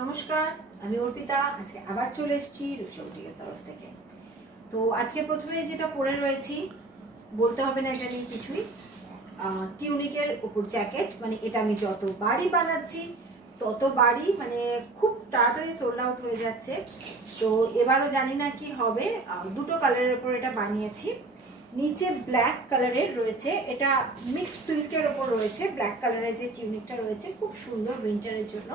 নমস্কার, আমি অর্পিতা। আজকে আবার চলে এসেছি রূপসা বুটিকের তরফ থেকে। তো আজকে প্রথমে যেটা পরে রয়েছি বলতে হবে না, এটা নিয়ে কিছুই। টিউনিকের উপর জ্যাকেট, মানে এটা আমি যতবারই বানাচ্ছি ততবারই মানে খুব তাড়াতাড়ি সোল্ড আউট হয়ে যাচ্ছে। তো এবারও জানি না কি হবে। দুটো কালারের উপর এটা বানিয়েছি। নিচে ব্ল্যাক কালারের রয়েছে, এটা মিক্স সিল্কের ওপর রয়েছে। ব্ল্যাক কালারের যে টিউনিকটা রয়েছে খুব সুন্দর উইন্টারের জন্য।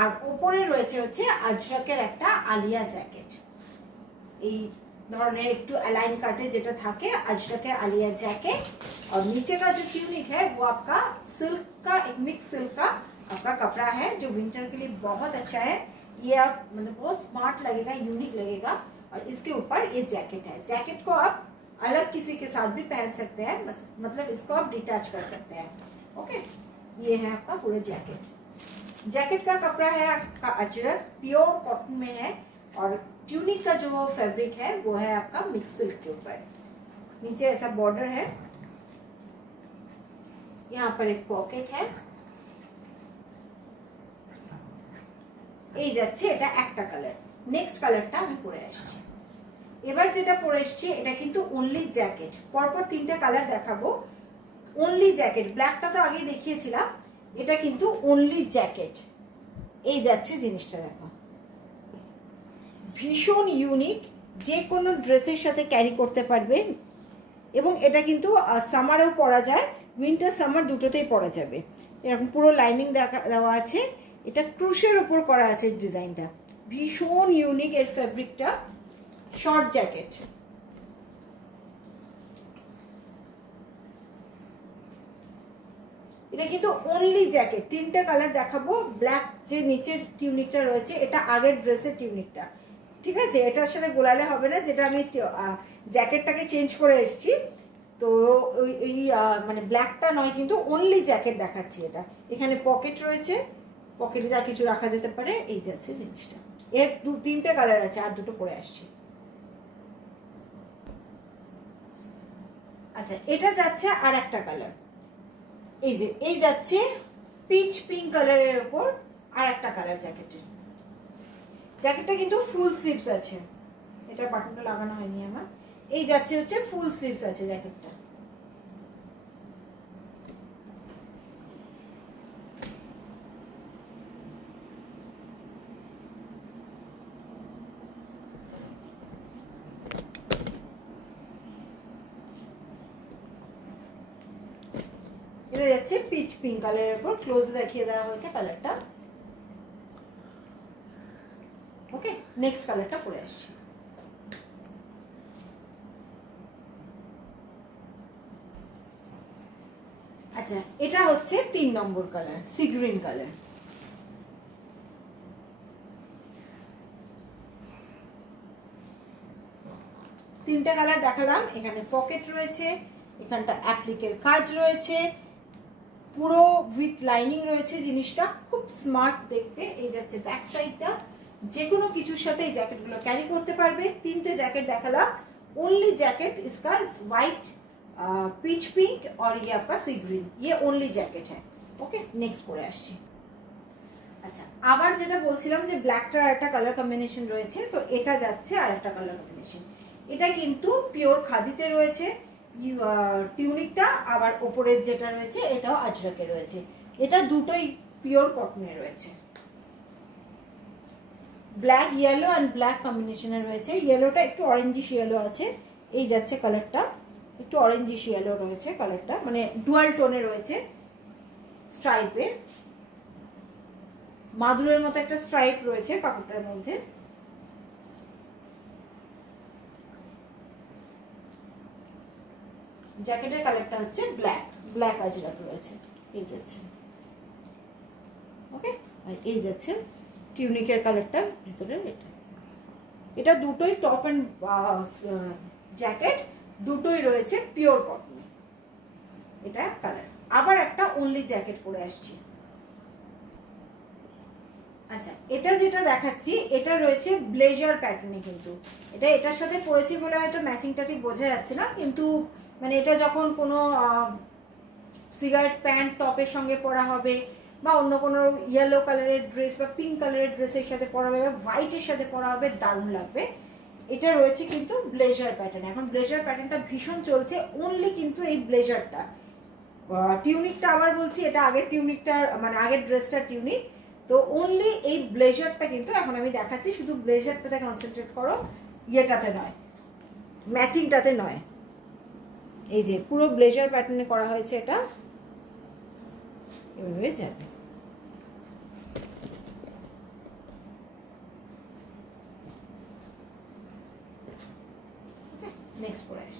আর উপরে রয়েছে হচ্ছে আজরাকের একটা আলিয়া জ্যাকেট, এই ধরনের একটু अलाइन काटे যেটা থাকে अजरक आलिया जैकेट। और नीचे का जो ट्यूनिक है वो आपका सिल्क का एक मिक्स सिल्क का आपका कपड़ा है, जो विंटर के लिए बहुत अच्छा है। ये आप मतलब बहुत स्मार्ट लगेगा, यूनिक लगेगा। और इसके ऊपर ये जैकेट है। जैकेट को आप अलग किसी के साथ भी पहन सकते हैं, मतलब इसको आप डिटैच कर सकते हैं। ओके, ये है आपका पूरा जैकेट। जैकेट का कपड़ा है आपका अजरक, प्योर कॉटन में है। और ट्यूनिक का जो फैब्रिक है वो है आपका मिक्स सिल्क के ऊपर। नीचे ऐसा बॉर्डर है, यहाँ पर एक पॉकेट है। এই যাচ্ছে এটা একটা কালার। নেক্সট কালারটা আমি পরে আসছি। এবার যেটা পরে এসেছি এটা কিন্তু অনলি জ্যাকেট। পরপর তিনটা কালার দেখাবো। অনলি জ্যাকেট, ব্ল্যাকটা তো আগেই দেখিয়েছিলাম, এটা কিন্তু অনলি জ্যাকেট। এই যাচ্ছে জিনিসটা, দেখো ভীষণ ইউনিক, যে কোনো ড্রেসের সাথে ক্যারি করতে পারবে। এবং এটা কিন্তু সামারেও পরা যায়, উইন্টার সামার দুটোতেই পরা যাবে। এরকম পুরো লাইনিং দেওয়া আছে। এটা ক্রুশের উপর করা আছে ডিজাইনটা, ভীষণ ইউনিক এর ফেব্রিকটা। শর্ট জ্যাকেট, এটা কিন্তু অনলি জ্যাকেট। তিনটা কালার দেখাবো। ব্ল্যাক যে নিচের টিউনিকটা রয়েছে এটা আগের ড্রেসের টিউনিকটা, ঠিক আছে? এটার সাথে গোলালে হবে না, যেটা আমি জ্যাকেটটাকে চেঞ্জ করে এসেছি। তো ওই মানে ব্ল্যাকটা নয়, কিন্তু অনলি জ্যাকেট দেখাচ্ছি এটা। এখানে পকেট রয়েছে, পকেটে যা কিছু রাখা যেতে পারে। এই যাচ্ছে জিনিসটা। এর তিনটে কালার আছে, আর দুটো পরে আসছি। আচ্ছা, এটা যাচ্ছে আর একটা কালার। এই যে এই যাচ্ছে পিচ পিঙ্ক কালারের উপর আর একটা কালার জ্যাকেটের। জ্যাকেটটা কিন্তু ফুল স্লিভস আছে, এটা বাটনটা লাগানো হয়নি আমার। এই যাচ্ছে হচ্ছে ফুল স্লিভস আছে জ্যাকেটটা। এটা যাচ্ছে পিচ পিঙ্ক কালারের উপর, ক্লোজ দেখিয়ে দেওয়া হয়েছে কালারটা। ওকে, নেক্সট কালারটা পরে আসছি। আচ্ছা, এটা হচ্ছে 3 নম্বর কালার, সি গ্রিন কালার। তিনটা কালার দেখালাম। এখানে পকেট রয়েছে, এখানটা অ্যাপ্লিকের কাজ রয়েছে, পুরো উইথ লাইনিং রয়েছে। জিনিসটা খুব স্মার্ট দেখতে। এই যাচ্ছে ব্যাক সাইডটা। যে কোনো কিছুর সাথে এই জ্যাকেটগুলো ক্যারি করতে পারবে। তিনটে জ্যাকেট দেখালাম। ओनली जैकेट इसका वाइट, पीच पिंक और ये आपका सी ग्रीन, ये ओनली जैकेट है। ओके, नेक्स्ट পরে আসছি। আচ্ছা, আবার যেটা বলছিলাম যে ব্ল্যাকটার একটা কালার কম্বিনেশন রয়েছে, তো এটা যাচ্ছে আর একটা কালার কম্বিনেশন। এটা কিন্তু পিওর খাদিতে রয়েছে টিউনিকটা, আবার ওপরের যেটা রয়েছে এটাও আজরাকে রয়েছে। এটা দুটোই পিওর কটনে রয়েছে। ব্ল্যাক ইয়েলো অ্যান্ড ব্ল্যাক কম্বিনেশনে রয়েছে। ইয়েলোটা একটু অরেঞ্জিশ ইয়েলো আছে। এই যাচ্ছে কালারটা, একটু অরেঞ্জিশ ইয়েলো রয়েছে কালারটা, মানে ডুয়াল টোনে রয়েছে স্ট্রাইপে। মাদুরের মতো একটা স্ট্রাইপ রয়েছে কাপড়টার মধ্যে। জ্যাকেটের কালারটা হচ্ছে ব্ল্যাক, ব্ল্যাক আজরাক রয়েছে। এই যাচ্ছে, ওকে। আর এই যাচ্ছে টিউনিকের কালারটা ভিতরে। এটা এটা দুটোই টপ অ্যান্ড জ্যাকেট, দুটোই রয়েছে পিওর কটনে। এটা কালার। আবার একটা অনলি জ্যাকেট পরে আসছি। আচ্ছা, এটা যেটা দেখাচ্ছি এটা রয়েছে ব্লেজার প্যাটার্নে। কিন্তু এটা এটার সাথে পরেছি বলে হয়তো ম্যাচিংটা ঠিক বোঝা যাচ্ছে না, কিন্তু মানে এটা যখন কোনো সিগারেট প্যান্ট টপের সঙ্গে পরা হবে বা অন্য কোনো ইয়েলো কালারের ড্রেস বা পিঙ্ক কালারের ড্রেসের সাথে পরা হবে বা হোয়াইটের সাথে পরা হবে, দারুণ লাগবে। এটা রয়েছে কিন্তু ব্লেজার প্যাটার্ন, এখন ব্লেজার প্যাটার্নটা ভীষণ চলছে, অনলি কিন্তু এই ব্লেজারটা। টিউনিকটা আবার বলছি, এটা আগের টিউনিকটার মানে আগের ড্রেসটার টিউনিক, তো অনলি এই ব্লেজারটা কিন্তু এখন আমি দেখাচ্ছি, শুধু ব্লেজারটাতে কনসেন্ট্রেট করো, ইয়েটাতে নয়, ম্যাচিংটাতে নয়। এই যে পুরো ব্লেজার প্যাটার্নে করা হয়েছে, এটা এভাবে যাবে। নেক্সট পরে আসছি।